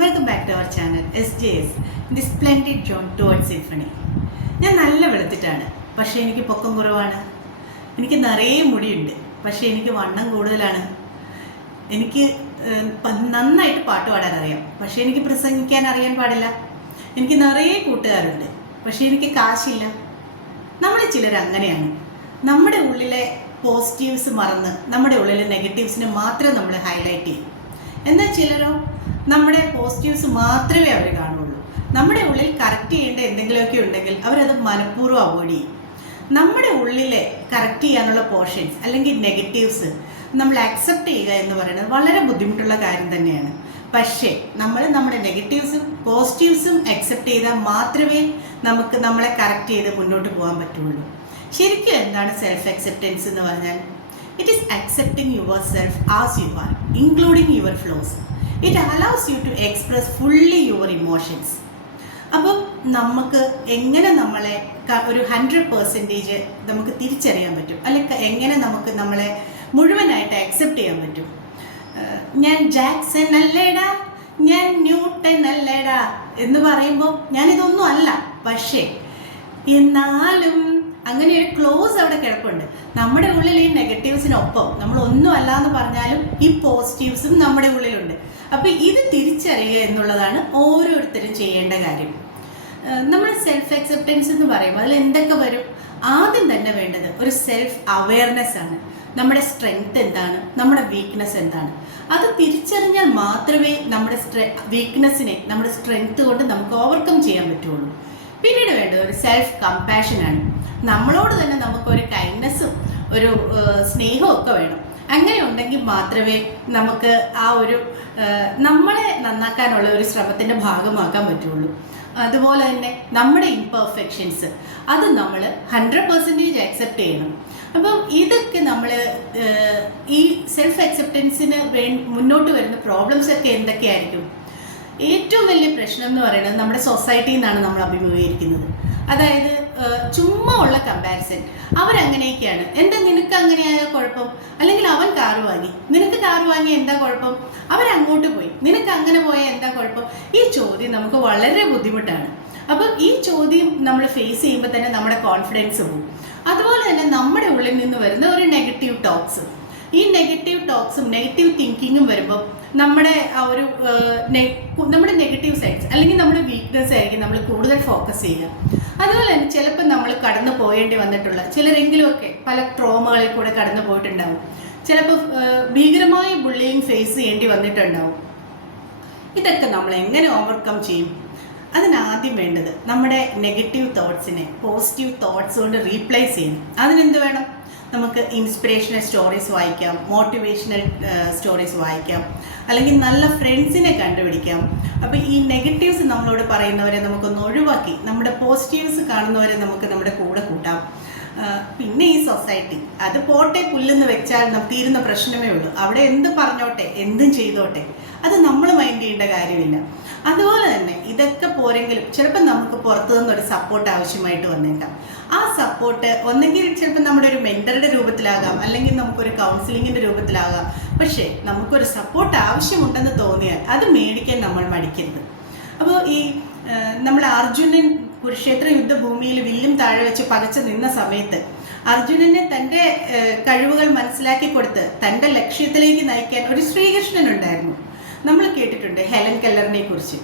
Welcome back to our channel SJS the splendid John towards symphony. ഞാൻ നല്ല വെളുത്തിട്ടാണ്, പക്ഷേ എനിക്ക് പൊക്കം കുറവാണ്. എനിക്ക് നിറയെ മുടിയുണ്ട്, പക്ഷേ എനിക്ക് വണ്ണം കൂടുതലാണ്. എനിക്ക് നന്നായിട്ട് പാട്ട് പാടാൻ അറിയാം, പക്ഷേ എനിക്ക് പ്രസംഗിക്കാൻ അറിയാൻ പാടില്ല. എനിക്ക് നിറയെ കൂട്ടുകാരുണ്ട്, പക്ഷേ എനിക്ക് കാശില്ല. നമ്മൾ ചിലർ അങ്ങനെയാണ്. നമ്മുടെ ഉള്ളിലെ പോസിറ്റീവ്സ് മറന്ന് നമ്മുടെ ഉള്ളിലെ നെഗറ്റീവ്സിനെ മാത്രം നമ്മൾ ഹൈലൈറ്റ് ചെയ്യും. എന്നാൽ ചിലരോ നമ്മുടെ പോസിറ്റീവ്സ് മാത്രമേ അവർ കാണുള്ളൂ. നമ്മുടെ ഉള്ളിൽ കറക്റ്റ് ചെയ്യേണ്ട എന്തെങ്കിലുമൊക്കെ ഉണ്ടെങ്കിൽ അവരത് മനഃപൂർവ്വം അവോയ്ഡ് ചെയ്യും. നമ്മുടെ ഉള്ളിലെ കറക്റ്റ് ചെയ്യാനുള്ള പോർഷൻസ് അല്ലെങ്കിൽ നെഗറ്റീവ്സ് നമ്മൾ അക്സെപ്റ്റ് ചെയ്യുക എന്ന് പറയുന്നത് വളരെ ബുദ്ധിമുട്ടുള്ള കാര്യം തന്നെയാണ്. പക്ഷേ നമ്മൾ നമ്മുടെ നെഗറ്റീവ്സും പോസിറ്റീവ്സും അക്സെപ്റ്റ് ചെയ്താൽ മാത്രമേ നമുക്ക് നമ്മളെ കറക്റ്റ് ചെയ്ത് മുന്നോട്ട് പോകാൻ പറ്റുള്ളൂ. ശരിക്കും എന്താണ് സെൽഫ് അക്സെപ്റ്റൻസ് എന്ന് പറഞ്ഞാൽ? It is accepting yourself as you are, including your flaws. It allows you to express fully your emotions. അപ്പം നമുക്ക് എങ്ങനെ നമ്മളെ ഒരു 100% നമുക്ക് തിരിച്ചറിയാൻ പറ്റും, അല്ലെങ്കിൽ എങ്ങനെ നമുക്ക് നമ്മളെ മുഴുവനായിട്ട് അക്സെപ്റ്റ് ചെയ്യാൻ പറ്റും? ഞാൻ ജാക്സൺ അല്ലേടാ, ഞാൻ ന്യൂട്ടൺ അല്ലേടാ എന്ന് പറയുമ്പോൾ ഞാനിതൊന്നും അല്ല. പക്ഷേ എന്നാലും അങ്ങനെ ഒരു ക്ലോസ് അവിടെ കിടപ്പുണ്ട്. നമ്മുടെ ഉള്ളിൽ ഈ നെഗറ്റീവ്സിനൊപ്പം നമ്മൾ ഒന്നും അല്ല എന്ന് പറഞ്ഞാലും ഈ പോസിറ്റീവ്സും നമ്മുടെ ഉള്ളിലുണ്ട്. അപ്പം ഇത് തിരിച്ചറിയുക എന്നുള്ളതാണ് ഓരോരുത്തരും ചെയ്യേണ്ട കാര്യം. നമ്മൾ സെൽഫ് അക്സെപ്റ്റൻസ് എന്ന് പറയുമ്പോൾ അതിൽ എന്തൊക്കെ വരും? ആദ്യം തന്നെ വേണ്ടത് ഒരു സെൽഫ് അവെയർനെസ് ആണ്. നമ്മുടെ സ്ട്രെങ്ത് എന്താണ്, നമ്മുടെ വീക്ക്നെസ് എന്താണ്, അത് തിരിച്ചറിഞ്ഞാൽ മാത്രമേ നമ്മുടെ വീക്ക്നെസ്സിനെ നമ്മുടെ സ്ട്രെങ്ത് കൊണ്ട് നമുക്ക് ഓവർകം ചെയ്യാൻ പറ്റുള്ളൂ. പിന്നീട് വേണ്ടത് ഒരു സെൽഫ് കമ്പാഷനാണ്. നമ്മളോട് തന്നെ നമുക്കൊരു കൈൻഡ്നെസ്സും ഒരു സ്നേഹവും ഒക്കെ വേണം. അങ്ങനെ ഉണ്ടെങ്കിൽ മാത്രമേ നമുക്ക് ആ ഒരു നമ്മളെ നന്നാക്കാനുള്ള ഒരു ശ്രമത്തിൻ്റെ ഭാഗമാക്കാൻ പറ്റുള്ളൂ. അതുപോലെ തന്നെ നമ്മുടെ ഇംപെർഫെക്ഷൻസ് അത് നമ്മൾ 100% അക്സെപ്റ്റ് ചെയ്യണം. അപ്പം ഇതൊക്കെ നമ്മൾ ഈ സെൽഫ് അക്സെപ്റ്റൻസിന് മുന്നോട്ട് വരുന്ന പ്രോബ്ലംസ് ഒക്കെ എന്തൊക്കെയായിരിക്കും? ഏറ്റവും വലിയ പ്രശ്നം എന്ന് പറയുന്നത് നമ്മുടെ സൊസൈറ്റിയിൽ നിന്നാണ് നമ്മൾ അഭിമുഖീകരിക്കുന്നത്. അതായത് ചുമ്മാ ഉള്ള കമ്പാരിസൺ. അവരങ്ങനെയൊക്കെയാണ്, എന്താ നിനക്ക് അങ്ങനെയായ കുഴപ്പം? അല്ലെങ്കിൽ അവൻ കാറ് വാങ്ങി, നിനക്ക് കാറ് വാങ്ങി എന്താ കുഴപ്പം? അവരങ്ങോട്ട് പോയി, നിനക്ക് അങ്ങനെ പോയാൽ എന്താ കുഴപ്പം? ഈ ചോദ്യം നമുക്ക് വളരെ ബുദ്ധിമുട്ടാണ്. അപ്പം ഈ ചോദ്യം നമ്മൾ ഫേസ് ചെയ്യുമ്പോൾ തന്നെ നമ്മുടെ കോൺഫിഡൻസ് പോകും. അതുപോലെ തന്നെ നമ്മുടെ ഉള്ളിൽ നിന്ന് വരുന്ന ഒരു നെഗറ്റീവ് ടോക്സ്, ഈ നെഗറ്റീവ് ടോക്സും നെഗറ്റീവ് തിങ്കിങ്ങും വരുമ്പോൾ നമ്മുടെ ആ ഒരു നമ്മുടെ നെഗറ്റീവ് സൈഡ്സ് അല്ലെങ്കിൽ നമ്മുടെ വീക്ക്നെസ് ആയിരിക്കും നമ്മൾ കൂടുതൽ ഫോക്കസ് ചെയ്യുക. അതുപോലെ തന്നെ ചിലപ്പോൾ നമ്മൾ കടന്നു പോയേണ്ടി വന്നിട്ടുള്ള ചിലരെങ്കിലുമൊക്കെ പല ട്രോമകളിൽ കൂടെ കടന്നു പോയിട്ടുണ്ടാവും. ചിലപ്പോൾ ഭീകരമായ ബുള്ളിയിങ് ഫേസ് ചെയ്യേണ്ടി വന്നിട്ടുണ്ടാവും. ഇതൊക്കെ നമ്മൾ എങ്ങനെ ഓവർകം ചെയ്യും? അതിനാദ്യം വേണ്ടത് നമ്മുടെ നെഗറ്റീവ് തോട്ട്സിനെ പോസിറ്റീവ് തോട്ട്സ് കൊണ്ട് റീപ്ലേസ് ചെയ്യണം. അതിനെന്ത് വേണം? നമുക്ക് ഇൻസ്പിറേഷണൽ സ്റ്റോറീസ് വായിക്കാം, മോട്ടിവേഷണൽ സ്റ്റോറീസ് വായിക്കാം, അല്ലെങ്കിൽ നല്ല ഫ്രണ്ട്സിനെ കണ്ടുപിടിക്കാം. അപ്പോൾ ഈ നെഗറ്റീവ്സ് നമ്മളോട് പറയുന്നവരെ നമുക്കൊന്ന് ഒഴിവാക്കി നമ്മുടെ പോസിറ്റീവ്സ് കാണുന്നവരെ നമുക്ക് നമ്മുടെ കൂടെ കൂട്ടാം. പിന്നെ ഈ സൊസൈറ്റി അത് പോട്ടെ, പുല്ലെന്ന് വെച്ചാൽ തീരുന്ന പ്രശ്നമേ ഉള്ളൂ. അവിടെ എന്ത് പറഞ്ഞോട്ടെ, എന്തും ചെയ്തോട്ടെ, അത് നമ്മൾ മൈൻഡ് ചെയ്യേണ്ട കാര്യമില്ല. അതുപോലെ തന്നെ ഇതൊക്കെ പോരെങ്കിലും ചിലപ്പോൾ നമുക്ക് പുറത്തു നിന്നൊരു സപ്പോർട്ട് ആവശ്യമായിട്ട് വന്നേക്കാം. ആ സപ്പോർട്ട് ഒന്നെങ്കിൽ ചിലപ്പോൾ നമ്മുടെ ഒരു മെൻറ്ററുടെ രൂപത്തിലാകാം, അല്ലെങ്കിൽ നമുക്കൊരു കൗൺസിലിങ്ങിൻ്റെ രൂപത്തിലാകാം. പക്ഷേ നമുക്കൊരു സപ്പോർട്ട് ആവശ്യമുണ്ടെന്ന് തോന്നിയാൽ അത് മേടിക്കാൻ നമ്മൾ മടിക്കരുത്. അപ്പോൾ ഈ നമ്മൾ അർജുനൻ കുരുക്ഷേത്ര യുദ്ധഭൂമിയിൽ വില്ലും താഴെ വെച്ച് പകച്ചു നിന്ന സമയത്ത് അർജുനനെ തൻ്റെ കഴിവുകൾ മനസ്സിലാക്കി കൊടുത്ത് തൻ്റെ ലക്ഷ്യത്തിലേക്ക് നയിക്കാൻ ഒരു ശ്രീകൃഷ്ണൻ ഉണ്ടായിരുന്നു. നമ്മൾ കേട്ടിട്ടുണ്ട് ഹെലൻ കെല്ലറിനെ കുറിച്ച്.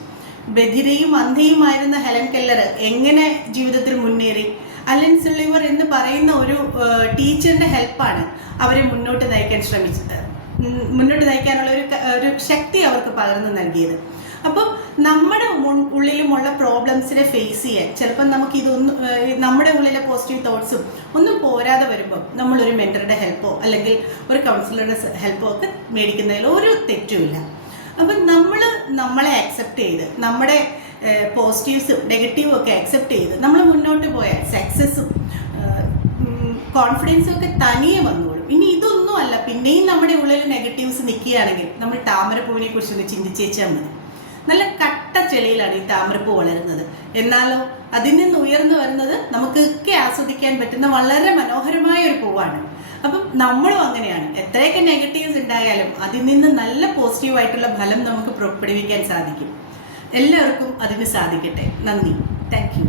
ബധിരയും അന്ധയുമായിരുന്ന ഹെലൻ കെല്ലർ എങ്ങനെ ജീവിതത്തിൽ മുന്നേറി? അലൻ സുള്ളിവർ എന്ന് പറയുന്ന ഒരു ടീച്ചറിൻ്റെ ഹെൽപ്പാണ് അവരെ മുന്നോട്ട് നയിക്കാനുള്ള ഒരു ശക്തി അവർക്ക് പകർന്നു നൽകിയത്. അപ്പം നമ്മുടെ ഉള്ളിലുമുള്ള പ്രോബ്ലംസിനെ ഫേസ് ചെയ്യാൻ ചിലപ്പം നമുക്ക് ഇതൊന്നും നമ്മുടെ ഉള്ളിലെ പോസിറ്റീവ് തോട്ട്സും ഒന്നും പോരാതെ വരുമ്പോൾ നമ്മളൊരു മെൻറ്ററുടെ ഹെൽപ്പോ അല്ലെങ്കിൽ ഒരു കൗൺസിലറുടെ ഹെൽപ്പോ ഒക്കെ മേടിക്കുന്നതിൽ ഒരു തെറ്റുമില്ല. അപ്പം നമ്മളെ അക്സെപ്റ്റ് ചെയ്ത് നമ്മുടെ പോസിറ്റീവ്സും നെഗറ്റീവും ഒക്കെ അക്സെപ്റ്റ് ചെയ്ത് നമ്മൾ മുന്നോട്ട് പോയാൽ സക്സസ്സും കോൺഫിഡൻസും ഒക്കെ തനിയെ വന്നോളും. ഇനി ഇതൊന്നും അല്ല, പിന്നെയും നമ്മുടെ ഉള്ളിൽ നെഗറ്റീവ്സ് നിൽക്കുകയാണെങ്കിൽ നമ്മൾ താമരപ്പൂവിനെ കുറിച്ചൊന്ന് ചിന്തിച്ചേച്ചാൽ മതി. നല്ല കട്ട ചെളിയിലാണ് ഈ താമരപ്പൂ വളരുന്നത്. എന്നാലോ അതിൽ നിന്ന് ഉയർന്നു വരുന്നത് നമുക്കൊക്കെ ആസ്വദിക്കാൻ പറ്റുന്ന വളരെ മനോഹരമായ ഒരു പൂവാണ്. അപ്പം നമ്മളും അങ്ങനെയാണ്. എത്രയൊക്കെ നെഗറ്റീവ്സ് ഉണ്ടായാലും അതിൽ നിന്ന് നല്ല പോസിറ്റീവായിട്ടുള്ള ഫലം നമുക്ക് പുറപ്പെടുവിക്കാൻ സാധിക്കും. എല്ലാവർക്കും അതിന് സാധിക്കട്ടെ. നന്ദി. Thank you.